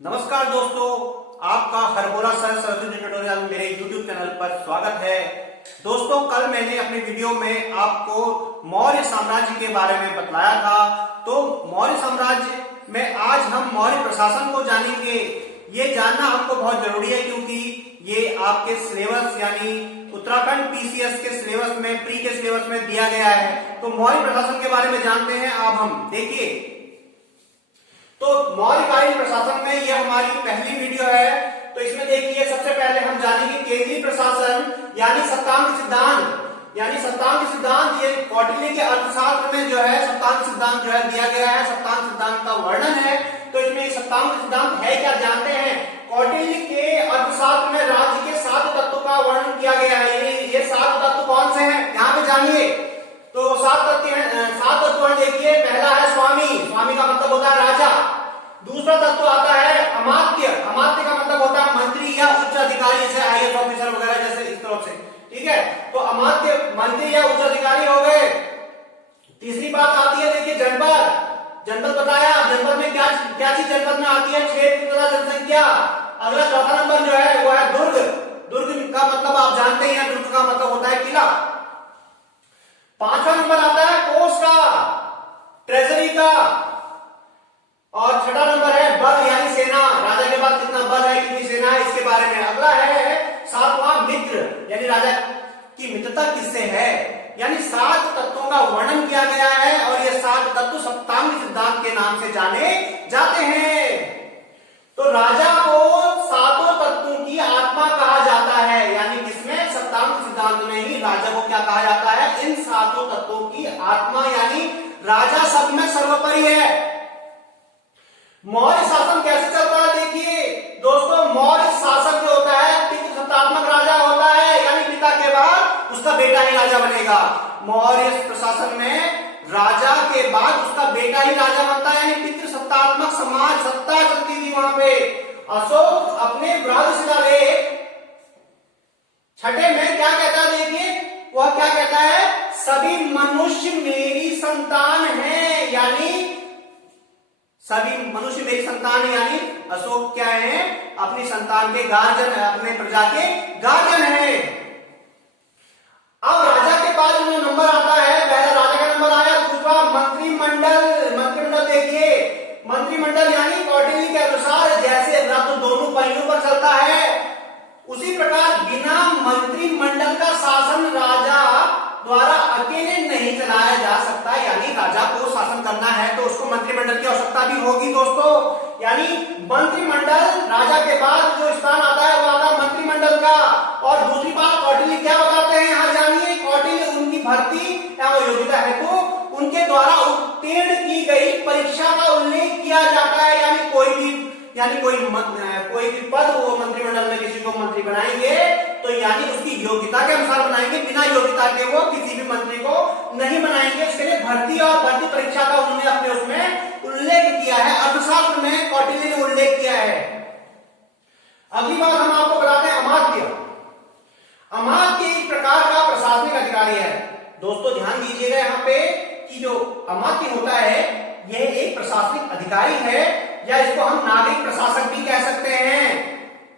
नमस्कार दोस्तों, आपका हरबोला सर सरस्वती ट्यूटोरियल मेरे YouTube चैनल पर स्वागत है। दोस्तों, कल मैंने अपने वीडियो में आपको मौर्य साम्राज्य के बारे में बतलाया था। तो मौर्य साम्राज्य में आज हम मौर्य प्रशासन को जानेंगे। ये जानना हमको बहुत जरूरी है क्योंकि ये आपके सिलेबस यानी उत्तराखंड पीसीएस के सिलेबस में प्री के सिलेबस में दिया गया है। तो मौर्य प्रशासन के बारे में जानते हैं। अब हम देखिए, तो मौर्यकालीन प्रशासन में यह हमारी पहली वीडियो है। तो इसमें देखिए, सबसे पहले हम जानेंगे केंद्रीय प्रशासन यानी सप्तांग सिद्धांत। ये कौटिल्य के अर्थशास्त्र में जो है सप्तांग सिद्धांत जो है दिया गया है। सप्तांग सिद्धांत का वर्णन है। तो इसमें सप्तांग सिद्धांत है क्या जानते हैं। कौटिल्य के अर्थशास्त्र में राज्य के 7 तत्वों का वर्णन किया गया है। ये 7 तत्व कौन से हैं यहाँ पे जानिए। तो 7 तत्व हैं। देखिए, पहला है स्वामी का मतलब होता है राजा। दूसरा तत्व आता है अमात्य का मतलब होता है मंत्री या उच्च अधिकारी, जैसे आईएएस ऑफिसर वगैरह, जैसे इस तरह से। ठीक है, तो अमात्य मंत्री या उच्च अधिकारी हो गए। तीसरी बात आती है, देखिए, जनपद बताया। जनपद में क्या चीज जनपद में आती है, क्षेत्र तथा जनसंख्या। अगला चौथा नंबर जो है वो है दुर्ग का मतलब आप जानते हैं, दुर्ग का मतलब होता है किला। पांचवा नंबर आता है कोष का, ट्रेजरी का। और छठा नंबर है बल यानी सेना। राजा के पास कितना बल है, कितनी सेना है, इसके बारे में। अगला है सातवां मित्र यानी राजा की मित्रता किससे है, यानी 7 तत्वों का वर्णन किया गया है। और ये 7 तत्व सप्तांग सिद्धांत के नाम से जाने जाते हैं। तो राजा को 7 तत्वों की आत्मा कहा जाता है, यानी किसमें, सप्तांग सिद्धांत में ही राजा को क्या कहा जाता है, इन 7 तत्वों की आत्मा, यानी राजा सब में सर्वोपरि है। मौर्य शासन कैसे चलता है, देखिए दोस्तों, मौर्य शासक जो होता है पितृसत्तात्मक राजा होता है, यानी पिता के बाद उसका बेटा ही राजा बनेगा। मौर्य प्रशासन में राजा के बाद उसका बेटा ही राजा बनता है, यानी पितृसत्तात्मक समाज सत्ता चलती थी वहां पे। अशोक अपने बृहद शिलालेख 6 में क्या कहता है, देखिए वह क्या कहता है, सभी मनुष्य मेरी संतान है, यानी सभी मनुष्य मेरी संतान है, यानी अशोक क्या है, अपनी संतान के गार्जियन है, अपने प्रजा के गार्जियन है। अब राजा के पास जो नंबर आता है, पहला राजा का नंबर आया, दूसरा मंत्रिमंडल। देखिए, मंत्रिमंडल यानी कौटिल्य के अनुसार जैसे रथ दोनों पहियों पर चलता है, उसी प्रकार बिना मंत्रिमंडल का शासन राजा द्वारा अकेले नहीं चलाया जा सकता। यानी राजा को शासन करना है तो उसको मंत्रिमंडल की आवश्यकता भी होगी दोस्तों। यानी मंत्रिमंडल राजा के बाद जो स्थान आता है वो आता है मंत्रिमंडल का। और दूसरी बात, कौटिल्य क्या बताते हैं यहाँ जानिए। कौटिल्य उनकी भर्ती एवं योग्यता हेतु उनके द्वारा उत्तीर्ण की गई परीक्षा का उल्लेख किया जाता है। यानी कोई भी पद वो मंत्रिमंडल में किसी को मंत्री बनाएंगे तो यानी उसकी योग्यता के अनुसार बनाएंगे, बिना योग्यता के वो किसी भी मंत्री को नहीं बनाएंगे। उसके लिए भर्ती परीक्षा का उन्होंने अपने उसमें उल्लेख किया है, अर्थशास्त्र में कौटिल्य ने उल्लेख किया है। अगली बात हम आपको बताते हैं अमात्य एक प्रकार का प्रशासनिक अधिकारी है। दोस्तों ध्यान दीजिएगा यहाँ पे कि जो अमात्य होता है यह एक प्रशासनिक अधिकारी है, या इसको हम नागरिक प्रशासक भी कह सकते हैं।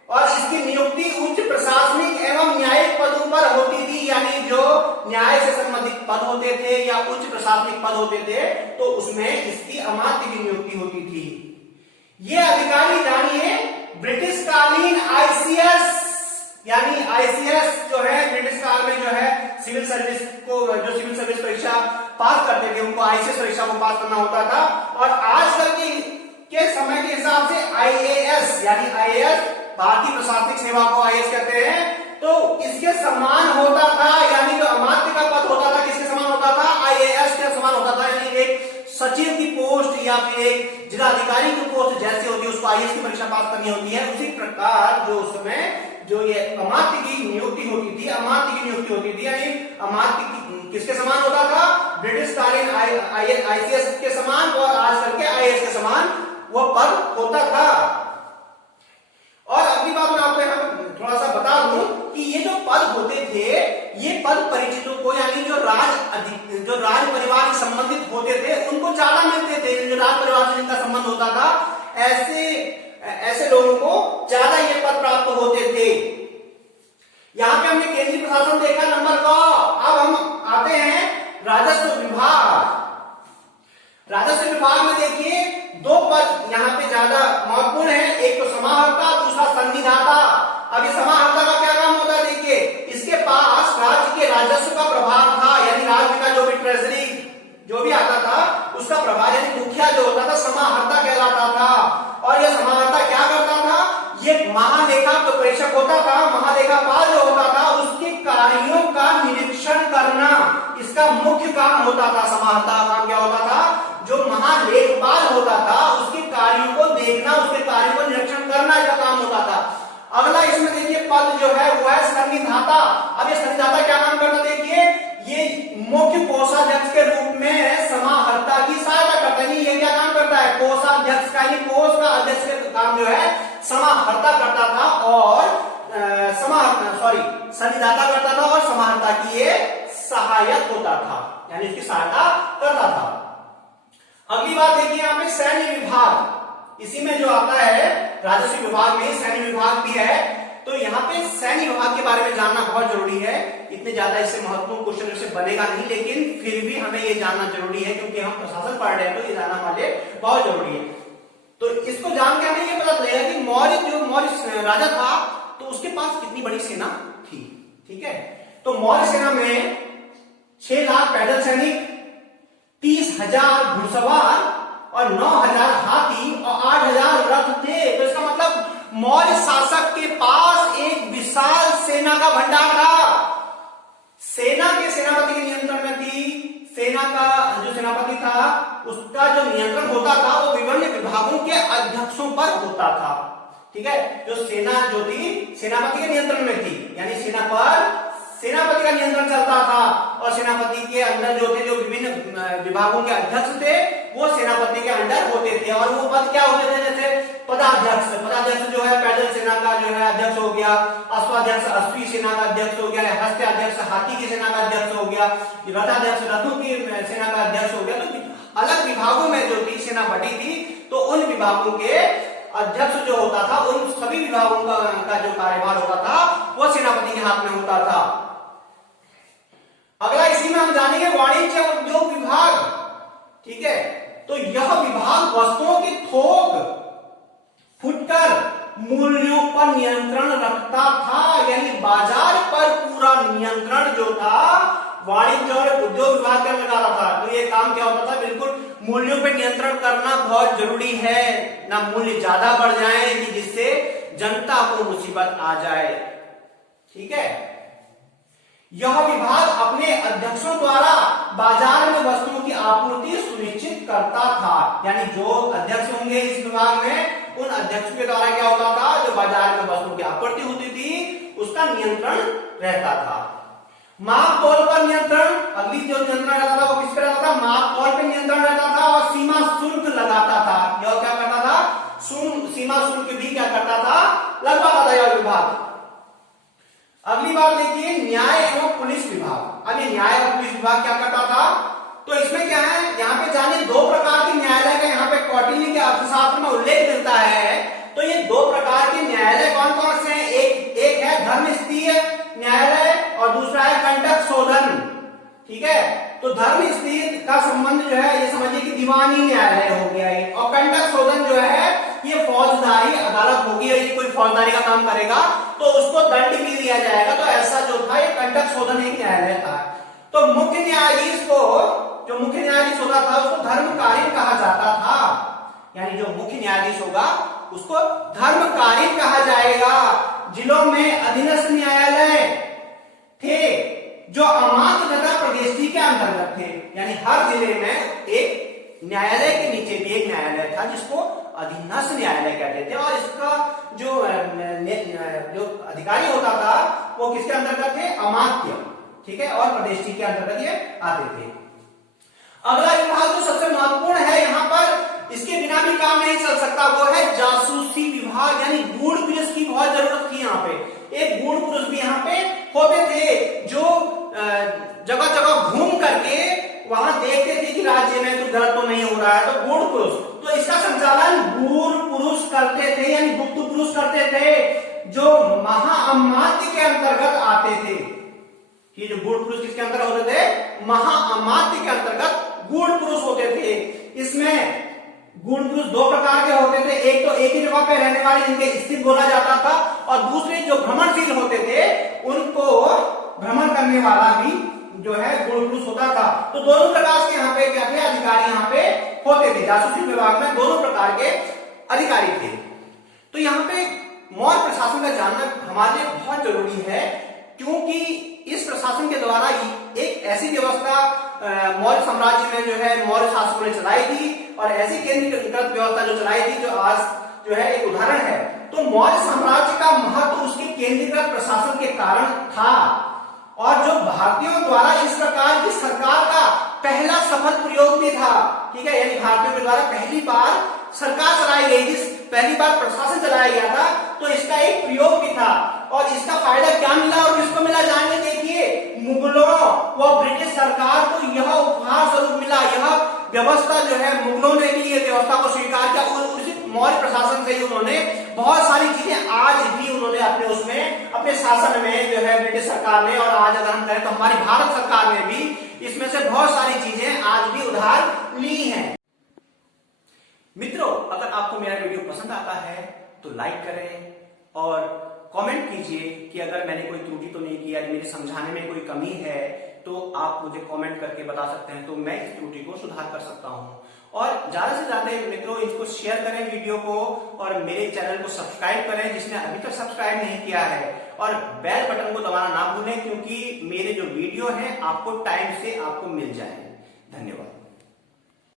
और इसकी नियुक्ति उच्च प्रशासनिक एवं न्यायिक पदों पर होती थी, यानी जो न्याय से संबंधित पद होते थे या उच्च प्रशासनिक पद होते थे तो उसमें इसकी अमात्य की नियुक्ति होती थी। ये अधिकारी जानिए ब्रिटिश कालीन आईसीएस, यानी आईसीएस जो है ब्रिटिश काल में जो है सिविल सर्विस परीक्षा पास करते थे, उनको आईसीएस परीक्षा को पास करना होता था। और आजकल के समय के हिसाब से आईएएस, यानी आईएएस भारतीय प्रशासनिक सेवा को आईएएस कहते हैं, तो इसके समान होता था। यानी जो अमात्य का पद होता था किसके समान होता था, आईएएस के समान होता था। यानी एक सचिव की पोस्ट या फिर एक जिलाधिकारी की पोस्ट जैसे होती है उसको आईएएस की परीक्षा पास करनी होती है, उसी प्रकार जो उसमें जो ये अमात्य की नियुक्ति होती थी, यानी अमात्य किसके समान होता था, ब्रिटिश कालीन आईसीएस के समान और आजकल के आईएएस के समान वो पद होता था। और अगली बात मैं आपको यहाँ थोड़ा सा बता दूं कि ये जो पद होते थे, ये पद परिचितों को, यानी जो राज परिवार से संबंधित होते थे उनको ज्यादा मिलते थे। जो राज परिवार से जिनका संबंध होता था, ऐसे दो पद यहाँ पे ज्यादा महत्वपूर्ण है, एक तो समाहर्ता, दूसरा संविधाता। अब ये समाहर्ता का क्या काम होता है, देखिए इसके पास राज्य के राजस्व का प्रभार था, यानी राज्य का जो भी ट्रेजरी जो भी आता था उसका प्रभार, यानी मुखिया जो होता था समाहर्ता कहलाता था। और यह समाहर्ता क्या करता था, ये महालेखा तो प्रेषक होता था, महालेखापाल जो होता था उसके कार्यों का निरीक्षण करना इसका मुख्य काम होता था। समाहर्ता का काम क्या होता था, जो महालेखपाल होता था उसके कार्यों को देखना, उसके कार्यों को निरीक्षण करना इसका काम होता था। अगला इसमें देखिए पद जो है वो है संविधाता। अब ये संविधाता क्या काम करता, देखिए ये मुख्य कोषाध्यक्ष के रूप में समाहर्ता की सहायता करता है। ये क्या काम करता है, कोषाध्यक्ष का, कोष का अध्यक्ष का काम जो है समाहर्ता करता था और संविधाता करता था और समाहर्ता की ये सहायक होता था, यानी इसकी सहायता करता था। अगली बात देखिए यहाँ पे सैन्य विभाग, इसी में जो आता है राजस्व विभाग में सैन्य विभाग भी है। तो यहाँ पे सैन्य विभाग के बारे में जानना बहुत जरूरी है। इतने ज्यादा इससे महत्वपूर्ण क्वेश्चन इससे बनेगा नहीं, लेकिन फिर भी हमें ये जानना जरूरी है क्योंकि हम प्रशासन पढ़ रहे हैं तो ये जानना हमारे बहुत जरूरी है। तो इसको जान के हमें ये पता चलेगा कि मौर्य राजा था तो उसके पास कितनी बड़ी सेना थी। ठीक है, तो मौर्य सेना में 6 लाख पैदल सैनिक, 30,000 घुड़सवार और 9,000 हाथी और 8,000 रथ थे। तो इसका मतलब मौर्य शासक के पास एक विशाल सेना का भंडार था। सेना के सेनापति के नियंत्रण में थी। सेना का जो सेनापति था उसका जो नियंत्रण होता था वो विभिन्न विभागों के अध्यक्षों पर होता था। ठीक है, जो सेना जो थी सेनापति के नियंत्रण में थी, यानी सेना पर सेनापति का नियंत्रण चलता था और सेनापति के अंदर जो थे, जो विभिन्न विभागों के अध्यक्ष थे वो सेनापति के अंडर होते थे। और वो पद क्या होते थे, जैसे पदाध्यक्ष जो है पैदल सेना का जो है अध्यक्ष हो गया, अश्वाध्यक्ष अश्वी सेना का अध्यक्ष हो गया, हस्त्याध्यक्ष हाथी की सेना का अध्यक्ष हो गया, रथाध्यक्ष रथों की सेना का अध्यक्ष हो गया। तो अलग विभागों में जो थी सेना बटी थी, तो उन विभागों के अध्यक्ष जो होता था, उन सभी विभागों का जो कार्यभार होता था वो सेनापति के हाथ में होता था। अगला इसी में हम जानेंगे वाणिज्य उद्योग विभाग। ठीक है, तो यह विभाग वस्तुओं के थोक फुटकर मूल्यों पर नियंत्रण रखता था, यानी बाजार पर पूरा नियंत्रण जो था वाणिज्य और उद्योग विभाग का लगा रहा था। तो ये काम क्या होता था, बिल्कुल मूल्यों पर नियंत्रण करना बहुत जरूरी है, ना मूल्य ज्यादा बढ़ जाए कि जिससे जनता को मुसीबत आ जाए। ठीक है, यह विभाग अपने अध्यक्षों द्वारा बाजार में वस्तुओं की आपूर्ति सुनिश्चित करता था, यानी जो अध्यक्ष होंगे इस विभाग में उन अध्यक्षों के द्वारा क्या होता था, जो बाजार में वस्तुओं की आपूर्ति होती थी उसका नियंत्रण रहता था। माप तौल पर नियंत्रण, अगली जो नियंत्रण रहता था वो किस पर रहता था, माप तौल पर नियंत्रण रहता था और सीमा शुल्क लगाता था। यह क्या करता था, सीमा शुल्क भी क्या करता था, लगवाता था यह विभाग। अगली बात देखिए न्याय एवं पुलिस विभाग। अब ये न्याय एवं पुलिस विभाग क्या करता था, तो इसमें क्या है, यहाँ पे जाने 2 प्रकार के न्यायालय का यहाँ पे कौटिल्य के अर्थशास्त्र में उल्लेख मिलता है। तो ये 2 प्रकार के न्यायालय कौन कौन से हैं, एक है धर्मस्थीय न्यायालय और दूसरा है कंटक शोधन। ठीक है, तो धर्मस्थीय का संबंध जो है ये समझिए कि दीवानी न्यायालय हो गया है, और कंटक शोधन जो है ये फौजदारी अदालत होगी। यदि कोई फौजदारी का काम करेगा तो उसको दंड भी दिया जाएगा। तो ऐसा जो था ये कंटक शोधन एक न्यायालय था। तो मुख्य न्यायाधीश को, जो मुख्य न्यायाधीश होता था उसको धर्मकारीन कहा जाता था, यानी जो मुख्य न्यायाधीश होगा उसको धर्मकारीन कहा जाएगा। जिलों में अधीनस्थ न्यायालय थे जो अमात्य तथा प्रदेशी के अंतर्गत थे, यानी हर जिले में एक न्यायालय के नीचे भी एक न्यायालय था जिसको अधीनस्थ न्यायालय कहते थे, और इसका जो अधिकारी होता था वो किसके अंतर्गत थे, अमात्य। ठीक है, और प्रदेशी के अंतर्गत ये आते थे। अगला विभाग जो सबसे महत्वपूर्ण है यहाँ पर, इसके बिना भी काम नहीं चल सकता, वो है जासूसी विभाग, यानी गूढ़ पुलिस की बहुत जरूरत थी। यहाँ पे एक गूढ़ पुलिस भी यहाँ पे होते थे जो जगह जगह घूम करके वहां देखते थे कि राज्य में कुछ गलत तो नहीं हो रहा है। तो गूढ़ पुरुष, तो इसका संचालन गूढ़ पुरुष करते थे, यानी गुप्त पुरुष करते थे जो महाअमात्य के अंतर्गत आते थे। ये जो गूढ़ पुरुष किसके अंतर्गत होते थे, महाअमात्य के अंतर्गत गूढ़ पुरुष होते थे। इसमें गुण पुरुष दो प्रकार के होते थे, एक तो एक ही जगह पे रहने वाले जिनके स्थित बोला जाता था, और दूसरे जो भ्रमणशील होते थे उनको भ्रमण करने वाला भी जो है गुण पुरुष होता था। तो दोनों प्रकार के यहाँ पे क्या थे, अधिकारी यहाँ पे होते थे। जासूसी विभाग में दोनों प्रकार के अधिकारी थे। तो यहाँ पे मौर्य प्रशासन का जानना हमारे लिए बहुत जरूरी है, क्योंकि इस प्रशासन के द्वारा एक ऐसी व्यवस्था मौर्य साम्राज्य में जो है मौर्य शासकों ने चलाई थी, और ऐसी केंद्रीकृत व्यवस्था जो चलाई थी जो आज जो है एक उदाहरण है। तो मौर्य साम्राज्य का महत्व उसके केंद्रीकृत प्रशासन के कारण था, और जो भारतीयों द्वारा इस प्रकार की सरकार का पहला सफल प्रयोग भी था। ठीक है, यानी भारतीयों के द्वारा पहली बार सरकार चलाई गई थी, पहली बार प्रशासन चलाया गया था, तो इसका एक प्रयोग भी था। और इसका फायदा क्या मिला और किसको मिला, जानिए। देखिए, मुगलों व ब्रिटिश सरकार को यह उपहार स्वरूप मिला। यह व्यवस्था जो है मुगलों ने भी ये व्यवस्था को स्वीकार किया, उसी मौर्य प्रशासन से ही उन्होंने बहुत सारी चीजें आज भी उन्होंने अपने उसमें अपने शासन में जो है ब्रिटिश सरकार ने, और आज अगर हम कहें तो हमारी भारत सरकार ने भी इसमें से बहुत सारी चीजें आज भी उधार ली हैं। मित्रों, अगर आपको मेरा वीडियो पसंद आता है तो लाइक करें और कमेंट कीजिए कि अगर मैंने कोई त्रुटि तो नहीं किया, मेरे समझाने में कोई कमी है तो आप मुझे कमेंट करके बता सकते हैं, तो मैं इस त्रुटि को सुधार कर सकता हूं। और ज्यादा से ज्यादा मित्रों इसको शेयर करें वीडियो को, और मेरे चैनल को सब्सक्राइब करें जिसने अभी तक सब्सक्राइब नहीं किया है, और बेल बटन को दबाना ना भूलें, क्योंकि मेरे जो वीडियो है आपको टाइम से आपको मिल जाए। धन्यवाद।